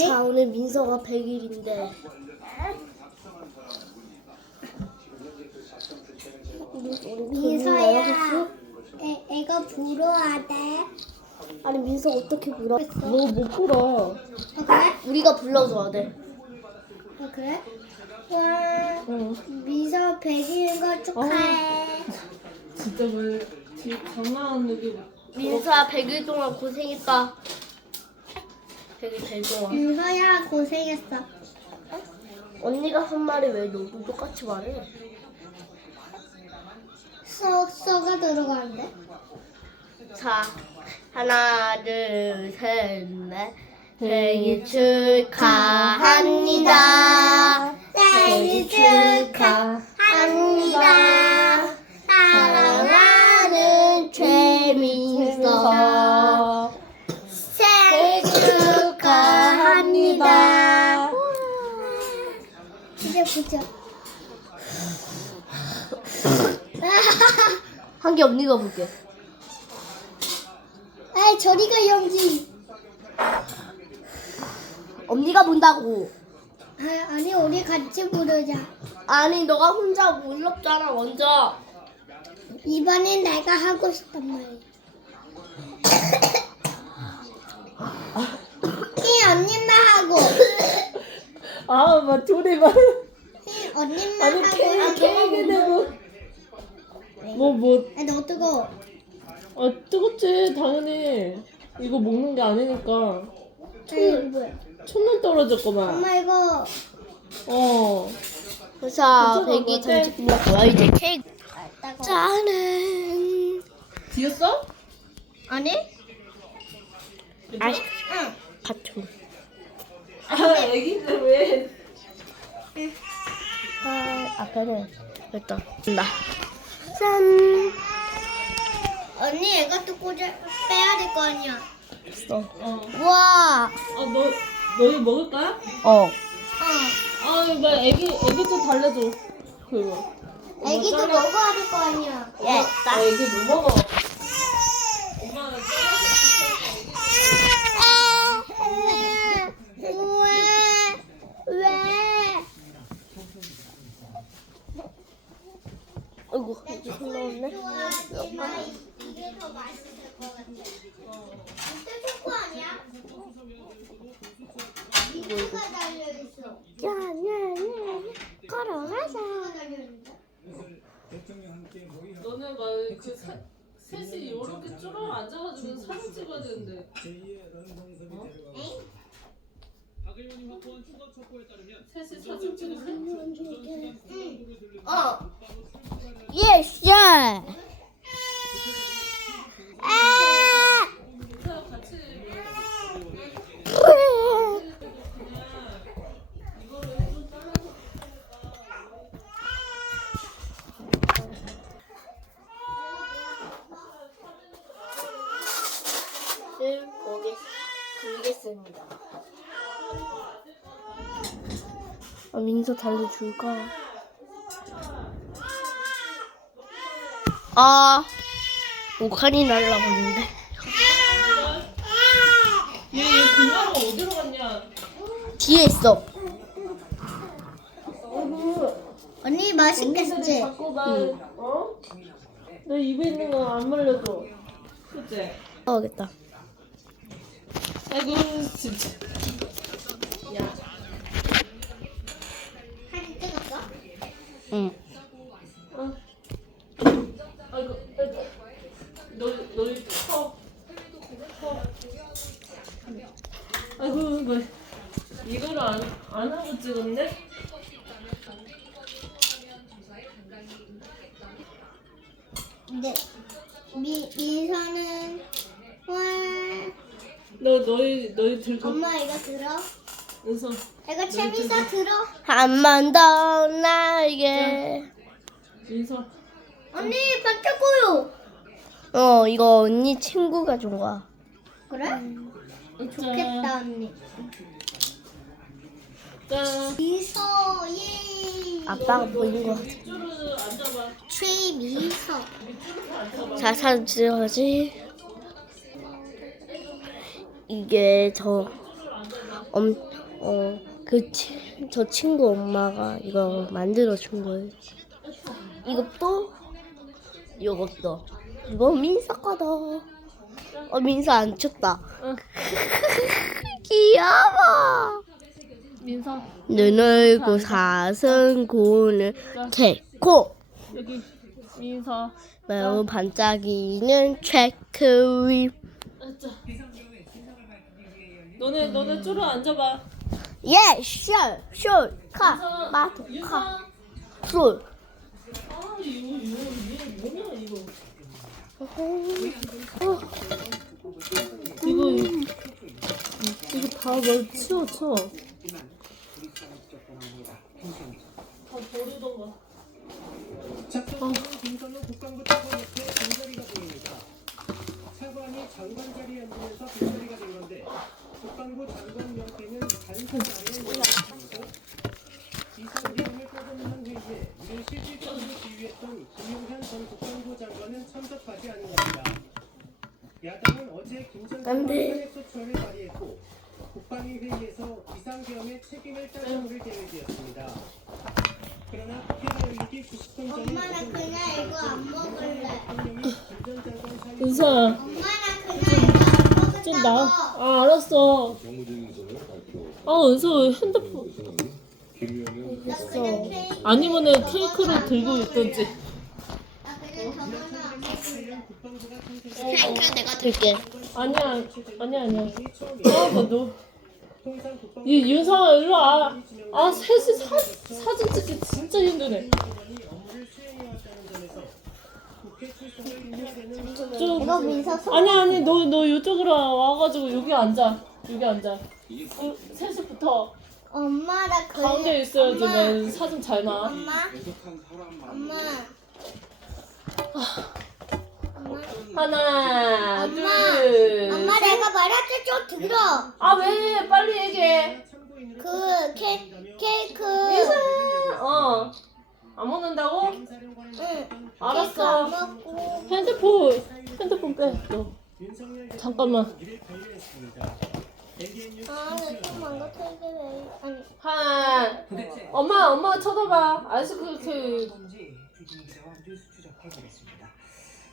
자 오늘 민서가 100일인데 민서야, 애, 애가 부러워하대. 아니 민서 어떻게 불러? 했어? 너못 불러. 어, 그래? 우리가 불러줘야 돼. 어, 그래? 와, 응. 민서 100일인 거 축하해. 진짜 왜뒤 장난하는 느낌 민서야 100일 동안 고생했다. 100일 제일 동안. 민서야, 고생했어. 언니가 한 말이 왜 너도 똑같이 말해? 써, 써가 들어가는데? 자 하나 둘 셋 넷 생일 축하합니다. 생일 축하합니다. 이제 보자. 한 개 언니가 볼게. 아이, 저리가 영지. 언니가 본다고. 아, 아니, 우리 같이 부르자. 아니 너가 혼자 몰랐잖아 먼저. 이번엔 내가 하고 싶단 말이야. 이 언니만 하고. 아 막 둘이 막이 언니만 아니 하고. 케이크 케이크 되고 뭐뭐 아, 너 뜨거. 아 뜨겁지 당연히 이거 먹는 게 아니니까 뭐야? 첫날 떨어졌구만 엄마 이거 어 100일 어때? 잔치 끝났고요. 이제 케이크. 짜는. 뒤였어? 아니? 아 응. 가끔. 아 애기들 왜아 아까는 일단 나. 짠. 언니 이것도 꽂아 빼야 될 거 아니야. 됐어. 어. 우와. 아, 너, 너희 먹을 거야? 어. 어. 아, 이거 봐, 애기, 애기 좀 달래줘. 그거. 애기도 먹어야 될 거 아니야. 예. 아, 애기 못 먹어. 엄마가 왜? 왜? 아이고 이제 손 나왔네. 좋아하지만 이게 더 맛있을 것 같아. 진짜 초코 아니야? 미트가 달려있어. 야야야. 걸어가자. 미트가 달려있는데? 너네 막그 셋이 이렇게 쭈르 앉아가지고 사진 찍어야 되는데. 박 의원이 확보한 추가 첩보에 따르면 셋이 사진 찍을래? 어. 예스. 야. 아. 자, 같이. 이거를 좀 잘라서. 을 보겠, 불겠습니다. 아, 민서 달래줄까? 아, 오칸이 날라오는데. 얘, 얘 공부하러 어디로 갔냐? 뒤에 있어. 언니 맛있겠지? 자꾸 막, 어? 내 입에 있는 거 안 말려줘. 그치? 먹어야겠다. 아이고, 진짜. 야. 이거. 이거를 안, 안 하고 찍었네? 근데 미, 민서는 와 너, 너희, 너희 들고. 엄마 이거 들어? 은서. 이거 재밌어 들어? 한 번 더 나에게. 민서. 언니 반짝고요 어, 이거 언니 친구가 준 거야. 그래? 짠. 좋겠다 언니 짠. 미소 예 아빠가 보인 거 같아. 밑줄을 앉아봐. 최미소. 자, 사진 찍어야지. 이게 저 엄, 어, 그, 치, 저 친구 엄마가 이거 만들어 준 거예요. 이것도, 이것도. 이거 민서 거다. 어, 민서 안 춥다. 응. 귀여워. 민서 눈을 고 사슴고는 개코. 여기 민서 매우 반짝이는 체크림. 앉아. 너네 너네 쭈르 앉아봐. 예, 셜, 셜, 카, 윤서. 카, 솔. 아 이거 이거 이거 뭐냐. 이거 다뭘 치워 치워. 다 버리던가. 작성은 김선호 국방부 차관 옆에 빈자리가 보입니다. 차관이 장관 자리에 앉으면서 빈자리가 된 건데 국방부 장관 옆에는 단상 아래에 있습니다. 이상기름을 떠도는 회의에 이를 실질적으로 지휘했던 김용현 전 국방부 장관은 참석하지 않은 겁니다. 야당은 어제 김전 안 장관 돼. 국방위 회의에서 비상계엄의 책임을 따져볼 계획이었습니다. 그러나 국회가 열리기 90분 전에 엄마 나 그냥 이거 안 먹을래. 은서야 엄마 나 그냥 이거 안 좀 나. 먹는다고. 아 알았어. 아 은서 왜 핸드폰. 김용현 나 그냥 케이크. 아니면은 케이크를 들고 있던지. 나 그냥 안 먹을래. 케이크 내가 들게. 아니야 아니야 아니야. 아너 너. 이 윤상아 일로 와. 아 셋이 사, 사진 찍기 진짜 힘드네. 좀 이거 민서 손. 아니 아니 너 너 이쪽으로 와가지고 여기 앉아. 여기 앉아. 어, 셋이 붙어. 엄마 나 그냥. 가운데 있어야지만 엄마. 사진 잘 나와. 엄마. 엄마. 엄마. 하나 엄마. 둘. 엄마 말할때 좀 들어. 아 왜 빨리 얘기해. 그 케, 케이크. 어. 안 먹는다고? 응. 케이크 알았어. 안 먹고. 핸드폰 핸드폰 빼. 너. 잠깐만. 아, 나좀 망가뜨리게 아니. 하나. 엄마 엄마 쳐다봐. 아이스크림.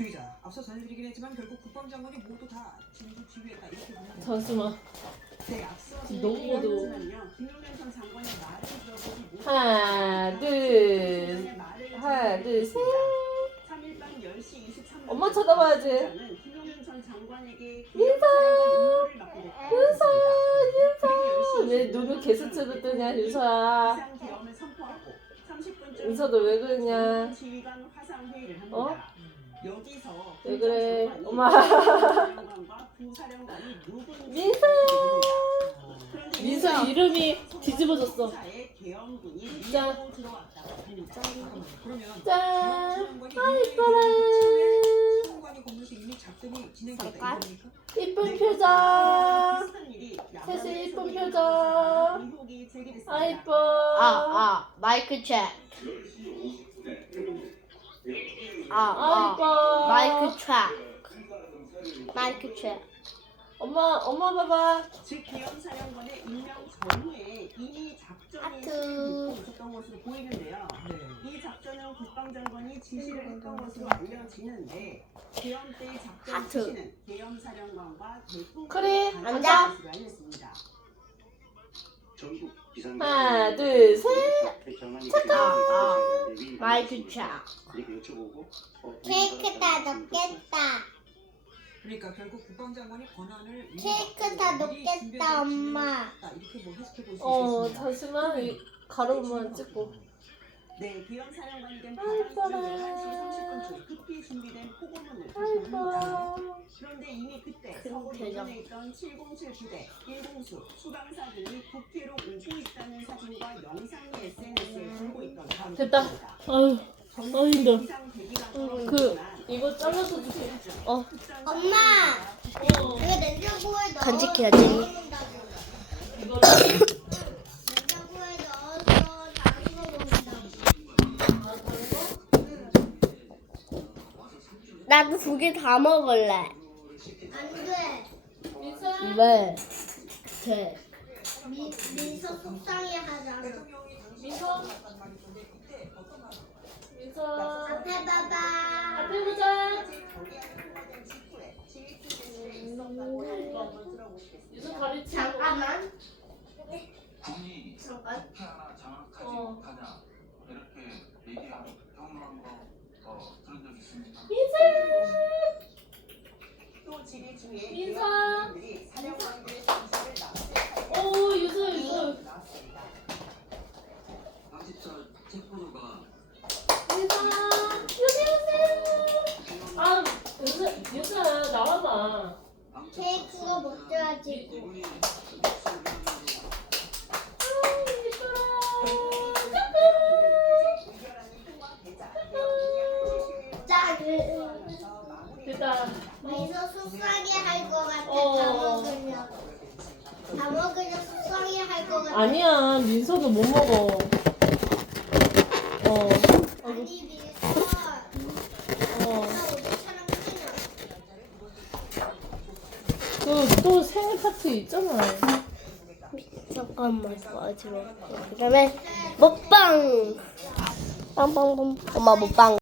건지 주진 기자와 뉴스 추적해보겠습니다. 주 기자, 앞서 전해드리긴 했지만 결국 국방장관이 모두 다 진주 지휘했다 이렇게 보면. 잠시만. 네, 앞서 너무 어두워. 김용현 전 장관의 말을 들어보니 모두 하나 둘. 하나 둘 셋. 3일 밤 10시 23분 엄마 쳐다봐야지. 김용현 전 장관에게 됐다. 윤서 윤서. 왜 누구 게스트로 뜨냐 윤서야. 비상계엄을 선포하고 30분쯤 윤서 너왜 그러냐. 지휘관 화상 회의를 합니다. 어? 여기서 왜 그래? 엄마. 민서. 민서 이름이 뒤집어졌어. 짠. 짠. 아 이뻐라. 이겁니까? 이쁜 표정. 비슷한 일이 셋이 이쁜 표정. 아 이뻐. 아, 아, 마이크 체크. 아, 아 아, 이뻐. 마이크 체크. 마이크 체크. 엄마 엄마 봐봐. 즉 기엄 사령관의 임명 전후에 이미 작전이 하트. 시행되고 있었던 것으로 보이는데요. 이 작전은 국방장관이 지시를 했던 것으로 알려지는데 계엄 때의 작전 하트. 지시는 계엄 사령관과 대통령 그래, 앉아. 것으로 알렸습니다. 하나 둘 셋. 아, 마이크 체크. 이렇게 여쭤보고 어, 케이크 다 넣겠다. 그러니까 결국 국방장관이 권한을 케이크 다 녹겠다, 엄마. 이렇게 뭐 해석해 볼수 어. 잠시만 이 가로만 찍고. 네, 기영 사령관이 된. 11시 30분쯤 급히 준비된 포고문을 아 발표합니다. 이뻐. 그런데 이미 그때 큰 서울. 인근에 있던 707 부대 1공수 수방사 등이 국회로 오고 있다는 사진과 영상이 SNS에 돌고 있던 바로 됐다. 아유 아, 힘들어. 대기가 그 이거 잘라서 줄게. 어. 엄마. 어. 이거 냉장고에 넣어. 간직해야지. 이거 냉장고에 넣어서 다른 거 먹는다고. 나도 두 개 다 먹을래. 안 돼. 왜? 제 미, 민서 속상해 하잖아. 민서 민서 앞에 봐봐. 앞에 보자 잠깐만. 군이 잠깐. 어떻게 하나 장악하지 어. 못하냐 이렇게 얘기하는 경험한 거 어, 들은 적 있습니까? 또 지리 중에 민서. 대학생들이 사령관들의 정신을 납득하여 오 유서 유서 나왔습니다. 방지철 체포조가 유서 여기 오세요 아 유서 나와봐 줘야지. 이분이 자, 그, 됐다 민서 속상해 할것 같아. 어. 다 먹으면. 다 먹으면 속상해 할것 같아. 아니야 민서도 못 먹어 어 아니, 민서. 어. 나 오늘처럼 또 생일 파티 있잖아. 잠깐만 마지막. 그다음에 먹방. 빵빵빵. 엄마 먹방.